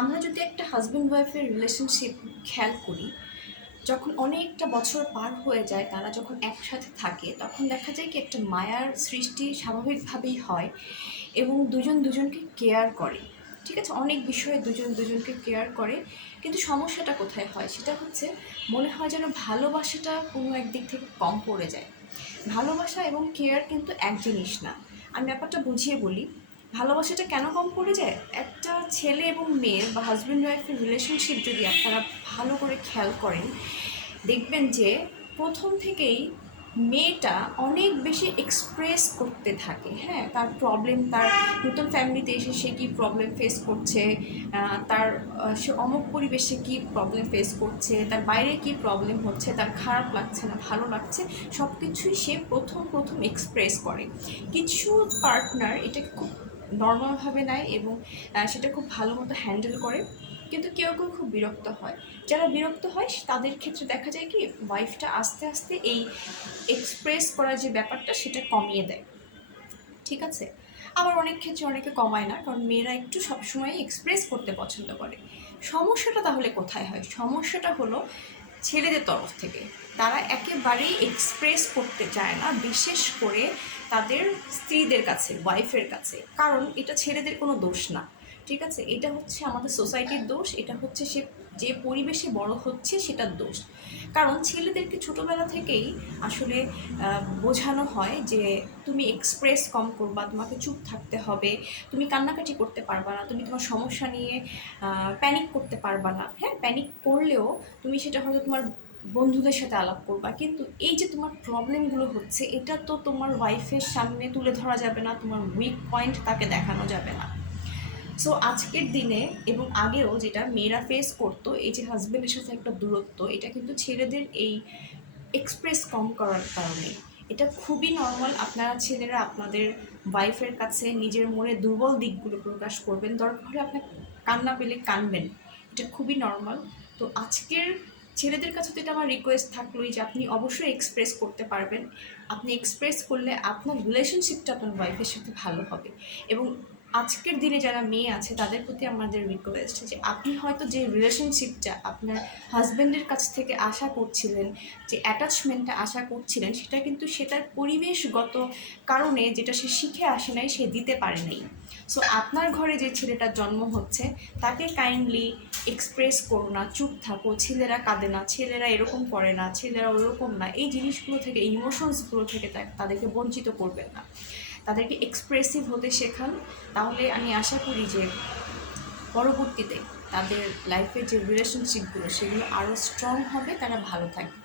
আমরা যদি একটা হাজব্যান্ড ওয়াইফের রিলেশনশিপ খেয়াল করি, যখন অনেকটা বছর পার হয়ে যায়, তারা যখন একসাথে থাকে, তখন দেখা যায় কি একটা মায়ার সৃষ্টি স্বাভাবিকভাবেই হয় এবং দুজন দুজনকে কেয়ার করে। ঠিক আছে? অনেক বিষয়ে দুজন দুজনকে কেয়ার করে, কিন্তু সমস্যাটা কোথায় হয়? সেটা হচ্ছে মনে হয় যেন ভালোবাসাটা কোনো একদিক থেকে কম পড়ে যায়। ভালোবাসা এবং কেয়ার কিন্তু এক জিনিস না। আমি ব্যাপারটা বুঝিয়ে বলি, ভালোবাসাটা কেন কম পড়ে যায়? একটা ছেলে এবং মেয়ের বা হাজব্যান্ড ওয়াইফের রিলেশনশিপ যদি আপনারা ভালো করে খেয়াল করেন, দেখবেন যে প্রথম থেকেই মেয়েটা অনেক বেশি এক্সপ্রেস করতে থাকে। হ্যাঁ তার প্রবলেম তার নতুন ফ্যামিলিতে এসে সে কী প্রবলেম ফেস করছে তার সে অমুক পরিবেশে কী প্রবলেম ফেস করছে, তার বাইরে কী প্রবলেম হচ্ছে, তার খারাপ লাগছে না, ভালো লাগছে সব কিছুই সে প্রথম প্রথম এক্সপ্রেস করে। কিছু পার্টনার এটাকে খুব নর্মালভাবে নেয় এবং সেটা খুব ভালো মতো হ্যান্ডেল করে। কিন্তু কেউ কেউ খুব বিরক্ত হয়। যারা বিরক্ত হয় তাদের ক্ষেত্রে দেখা যায় কি ওয়াইফটা আস্তে আস্তে এই এক্সপ্রেস করার যে ব্যাপারটা, সেটা কমিয়ে দেয়। ঠিক আছে? আবার অনেক ক্ষেত্রে অনেকে কমায় না, কারণ মেয়েরা একটু সবসময় এক্সপ্রেস করতে পছন্দ করে। সমস্যাটা তাহলে কোথায় হয়? সমস্যাটা হলো ছেলেদের তরফ থেকে। তারা একেবারেই এক্সপ্রেস করতে চায় না, বিশেষ করে তাদের স্ত্রীদের কাছে ওয়াইফের কাছে। কারণ এটা ছেলেদের কোনো দোষ না। ঠিক আছে? এটা হচ্ছে আমাদের সোসাইটির দোষ, এটা হচ্ছে সে যে পরিবেশে বড় হচ্ছে সেটার দোষ। কারণ ছেলেদেরকে ছোটোবেলা থেকেই আসলে বোঝানো হয় যে তুমি এক্সপ্রেস কম করবা, তোমাকে চুপ থাকতে হবে, তুমি কান্নাকাটি করতে পারবা না, তুমি তোমার সমস্যা নিয়ে প্যানিক করতে পারবা না। হ্যাঁ প্যানিক করলেও তুমি সেটা হয়তো তোমার বন্ধুদের সাথে আলাপ করবা, কিন্তু এই যে তোমার প্রবলেমগুলো হচ্ছে, এটা তো তোমার ওয়াইফের সামনে তুলে ধরা যাবে না, তোমার উইক পয়েন্ট তাকে দেখানো যাবে না। সো আজকের দিনে এবং আগেও যেটা মেয়েরা ফেস করতো, এই যে হাজব্যান্ডের সাথে একটা দূরত্ব, এটা কিন্তু ছেলেদের এই এক্সপ্রেস কম করার কারণে। এটা খুবই নর্মাল আপনারা ছেলেরা আপনাদের ওয়াইফের কাছে নিজের মনে দুর্বল দিকগুলো প্রকাশ করবেন। দরকার হলে আপনার কান্না পেলে কানবেন। এটা খুবই নর্মাল তো আজকের ছেলেদের কাছে তো এটা আমার রিকোয়েস্ট থাকলোই যে আপনি অবশ্যই এক্সপ্রেস করতে পারবেন। আপনি এক্সপ্রেস করলে আপনার রিলেশনশিপটা আপনার ওয়াইফের সাথে ভালো হবে। এবং আজকের দিনে যারা মেয়ে আছে, তাদের প্রতি আমাদের রিকোয়েস্ট যে আপনি হয়তো যে রিলেশনশিপটা আপনার হাজব্যান্ডের কাছ থেকে আশা করছিলেন, যে অ্যাটাচমেন্টটা আশা করছিলেন, সেটা কিন্তু সেটার পরিবেশগত কারণে যেটা সে শিখে আসে নাই, সে দিতে পারে নাই। সো আপনার ঘরে যে ছেলেটার জন্ম হচ্ছে, তাকে কাইন্ডলি এক্সপ্রেস করো না, চুপ থাকো, ছেলেরা কাঁদে না, ছেলেরা এরকম করে না, ছেলেরা ওরকম না, এই জিনিসগুলো থেকে ইমোশনসগুলো থেকে তাদেরকে বঞ্চিত করবেন না। তাদেরকে এক্সপ্রেসিভ হতে শেখান, তাহলে আমি আশা করি যে পরবর্তীতে তাদের লাইফের যে রিলেশনশিপগুলো সেগুলো আরও স্ট্রং হবে, তারা ভালো থাকবে।